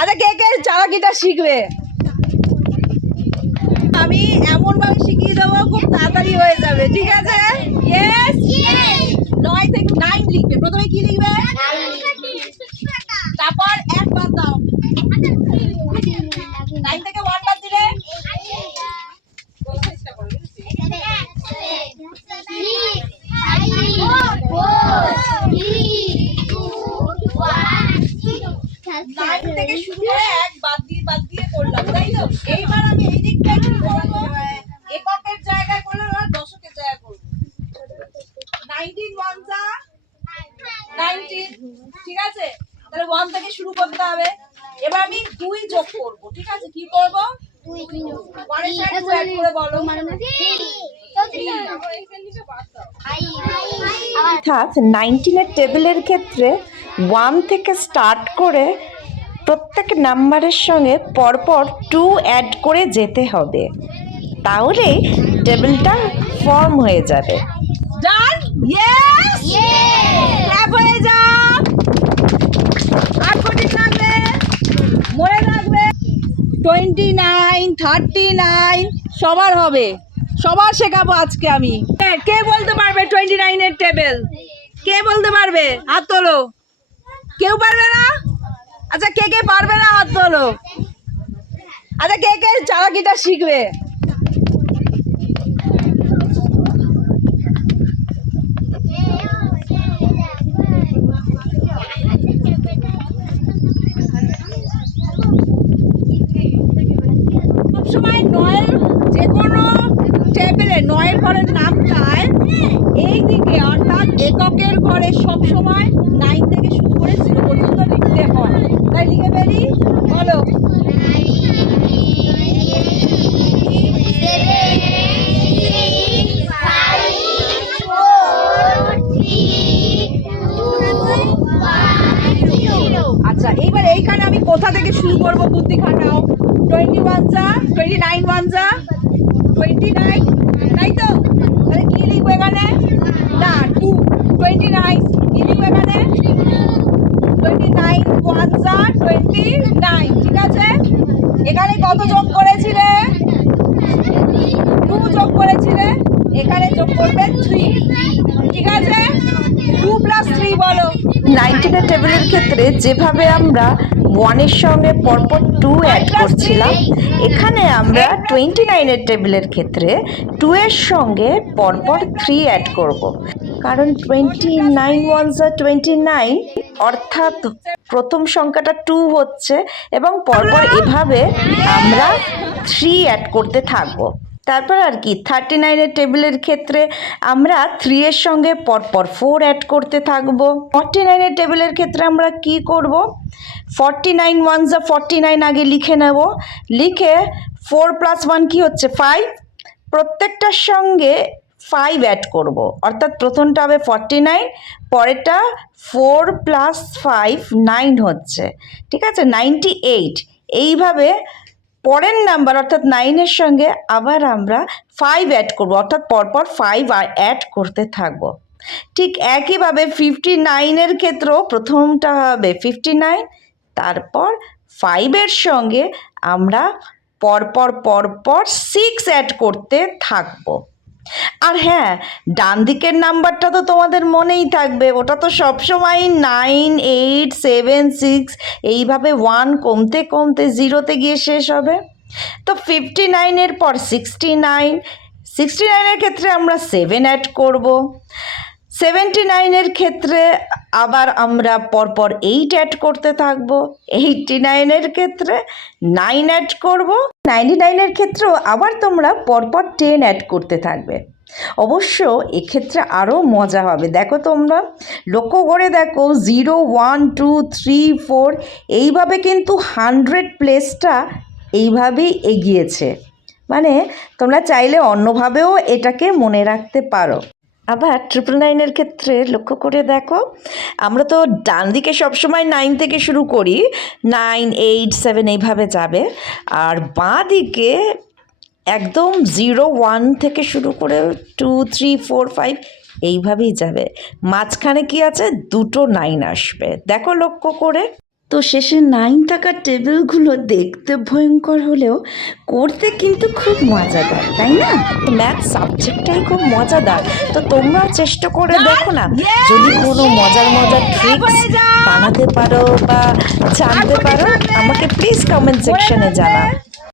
আচ্ছা কে কে চালাকিটা শিখবে? আমি এমন ভাবে শিখিয়ে দেবো খুব তাড়াতাড়ি হয়ে যাবে, ঠিক আছে? ইয়েস, 9 থেকে 9 লিখবে। প্রথমে কি লিখবে? তারপর 1 বাদ দাও। 9 থেকে 1 বাদ দিলে থেকে শুরু করে 1 বাদ দিয়ে করলাম, তাই তো? এইবার আমি এই দিকটা কি করব? এককের জায়গায় করলে আর দশকের জায়গায় করব। 19 1 যা 19, ঠিক আছে? তাহলে 1 থেকে শুরু করতে হবে। এবার আমি 2 যোগ করব, ঠিক আছে? কি করব? 2 1 এর সাথে 2 অ্যাড করে বলো। অর্থাৎ 19 এর টেবিলের ক্ষেত্রে 1 থেকে স্টার্ট করে প্রত্যেক নাম্বারের সঙ্গে পরপর 2 অ্যাড করে যেতে হবে, তাহলেই টেবিলটা ফর্ম হয়ে যাবে। ডান? ইয়েস, ক্ল্যাপ হয়ে যাও। আর কঠিন লাগবে, মনে রাখবে 29 39 সবার হবে, সবার শেখাবো আজকে আমি। কে বলতে পারবে 29 এর টেবিল? কে বলতে পারবে? হাত তোলো। কেউ পারবে না? আচ্ছা কে কে পারবে না হাত তোলো। আচ্ছা কে কে চালাকিটা শিখবে? সবসময় 9 যে কোনো টেবিলে 9 ঘরের নামটায় এই দিকে অর্থাৎ এককের ঘরে সবসময় 9 থেকে শুরু করে 0 পর্যন্ত লিখতে হয়। তাই লিখে ফেলি, বলো। আচ্ছা এইবার এইখানে আমি কোথা থেকে শুরু করবো? বুদ্ধি খাটাও। 21 যা 29 1 যা 29, তাই তো? তাহলে কি লিখবো এখানে? না 2 29 কি লিখবো এখানে? 29 1 যা 29, ঠিক আছে? এখানে কত যোগ করেছিলে? 2 যোগ করেছিলে, এখানে যোগ করবে 3, ঠিক আছে? 2 + 3 বলো। 19 এর টেবিলের ক্ষেত্রে যেভাবে আমরা 1 এর সঙ্গে পরপর 2 অ্যাড করছিলাম, এখানে আমরা 29 এর টেবিলের ক্ষেত্রে 2 এর সঙ্গে পরপর 3 অ্যাড করব, কারণ 29 1 যা 29, অর্থাৎ প্রথম সংখ্যাটা 2 হচ্ছে এবং পরপর এভাবে আমরা 3 অ্যাড করতে থাকবো। তারপর আর কি 39 এর টেবিলের ক্ষেত্রে আমরা 3 এর সঙ্গে পরপর 4 অ্যাড করতে থাকবো। 49 এর টেবিলের ক্ষেত্রে আমরা কি করব? 49 1 যা 49 আগে লিখে নেব, লিখে 4 + 1 কি হচ্ছে 5, প্রত্যেকটার সঙ্গে 5 অ্যাড করব, অর্থাৎ প্রথমটা হবে 49, পরেরটা 4 + 5 9 হচ্ছে, ঠিক আছে? 98। এইভাবে পরের নাম্বার অর্থাৎ 9 এর সঙ্গে আবার আমরা 5 অ্যাড করব, অর্থাৎ পরপর 5 অ্যাড করতে থাকবো। ঠিক একইভাবে 59 এর ক্ষেত্রেও প্রথমটা হবে 59, তারপর 5 এর সঙ্গে আমরা পরপর 6 অ্যাড করতে থাকবো। আর হ্যাঁ, ডান দিকের নাম্বারটা তো তোমাদের মনেই থাকবে, ওটা তো সবসময় 9 8 7 6 এইভাবে 1 কমতে কমতে 0-তে গিয়ে শেষ হবে। তো 59 এর পর 69, 69 এর ক্ষেত্রে আমরা 7 অ্যাড করব। 79 এর ক্ষেত্রে আবার আমরা পরপর 8 অ্যাড করতে থাকবো। 89 এর ক্ষেত্রে 9 অ্যাড করব। 99 এর ক্ষেত্রেও আবার তোমরা পরপর 10 অ্যাড করতে থাকবে। অবশ্য এক্ষেত্রে আরও মজা হবে, দেখো তোমরা লক্ষ্য করে দেখো 0 1 2 3 4 এইভাবে কিন্তু 100 প্লেসটা এইভাবেই এগিয়েছে, মানে তোমরা চাইলে অন্যভাবেও এটাকে মনে রাখতে পারো। আবার 999 এর ক্ষেত্রে লক্ষ্য করে দেখো, আমরা তো ডান দিকে সবসময় 9 থেকে শুরু করি, 9 8 7 এইভাবে যাবে, আর বাঁ দিকে একদম 0 1 থেকে শুরু করে 2 3 4 5 এইভাবেই যাবে। মাঝখানে কি আছে? দুটো 9 আসবে, দেখো লক্ষ্য করে। তো শেষে 9 থাকা টেবিলগুলো দেখতে ভয়ঙ্কর হলেও করতে কিন্তু খুব মজাদার, তাই না? ম্যাথ সাবজেক্টটাই খুব মজাদার। তো তোমরাও চেষ্টা করে দেখো না, যদি কোনো মজার মজার ট্রিক্স বানাতে পারো বা জানতে পারো, আমাকে প্লিজ কমেন্ট সেকশনে জানাও।